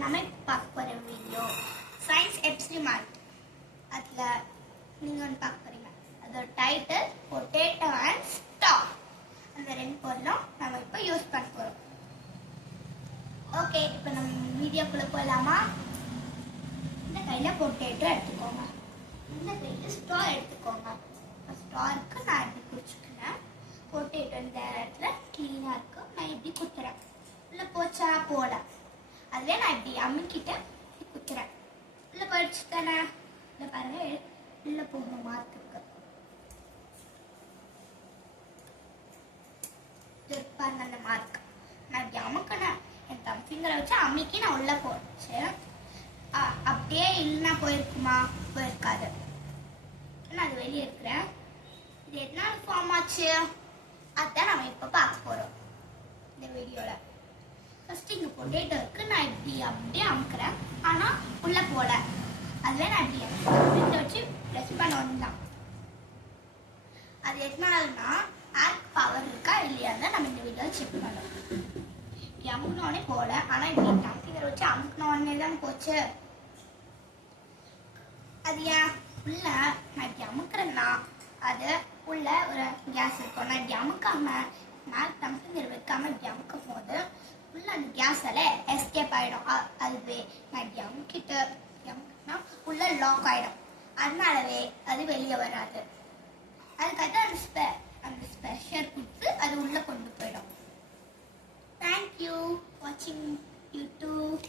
நம்ம பார்க்க போகிற வீடியோ சயின்ஸ் எக்ஸ்பிரிமெண்ட். அதில் நீங்கள் ஒன்று பார்க்க போகிறீங்க. அதோட டைட்டில் பொட்டேட்டோ அண்ட் ஸ்டார். அந்த ரெண்டு பொருளும் நம்ம இப்போ யூஸ் பண்ண போகிறோம். ஓகே, இப்போ நம்ம வீடியோக்குள்ளே போகலாமா? இந்த கையில் பொட்டேட்டோ எடுத்துக்கோங்க, இந்த கையில் ஸ்டார் எடுத்துக்கோங்க. ஸ்டாருக்கு நான் இப்படி பிடிச்சிக்கிறேன். பொட்டேட்டோ இந்த இடத்துல க்ளீனாக இருக்கு, நான் இப்படி குத்துறேன். இல்லை போச்சா போட, அதுவே நான் இப்படி அமுக்கிட்டு குத்துறேன். இல்லை போயிடுச்சு தானே? இல்லை பாருங்க, இல்லை போகணும் மார்க் இருக்கு. பாருங்க அந்த மார்க். நான் இப்படி அமுக்கினேன், என் தம் ஃபிங்கரை வச்சு அமுக்கி நான் உள்ள போச்சு. அப்படியே இல்லைன்னா போயிருக்குமா? போயிருக்காது. நான் அது வெளியே இருக்கிறேன். இது எதனால ஃபார்ம் ஆச்சு அதான் நம்ம இப்போ பார்க்க போகிறோம் இந்த வீடியோவில். ஃபர்ஸ்ட் இங்கே பொட்டேட்டோ இருக்கு, நான் இப்படி அப்படியே அமுக்கிறேன், ஆனால் உள்ள போல. அதுவே நான் இப்படி வச்சு ப்ரெஸ் பண்ண ஒன்று தான். அது எதனாலனா ஆர்க் பவர் இருக்கா இல்லையான்னு நம்ம இந்த வீடியோ செக் பண்ணோம். இப்படி அமுக்கினோடனே போல, ஆனால் இப்படி டம்பிங்கரை வச்சு அமுக்கினோடனே தான் போச்சு. அது ஏன் உள்ள நான் இப்படி அமுக்கிறேன்னா அது உள்ள ஒரு கேஸ் இருக்கும். நான் இப்படி அமுக்காம மேலே டம்பிங்கர் வைக்காம இப்படி அமுக்கும் போது உள்ள அந்த கேஸால எஸ்கேப் ஆகிடும். அதுவே நான் இப்படி அமுக்கிட்டு அமுக்கினா உள்ள லாக் ஆகிடும். அதனாலவே அது வெளியே வராது. அதுக்காக அந்த ஸ்பெஷர் கொடுத்து அது உள்ள கொண்டு போயிடும். தேங்க்யூ வாட்சிங் யூடியூப்.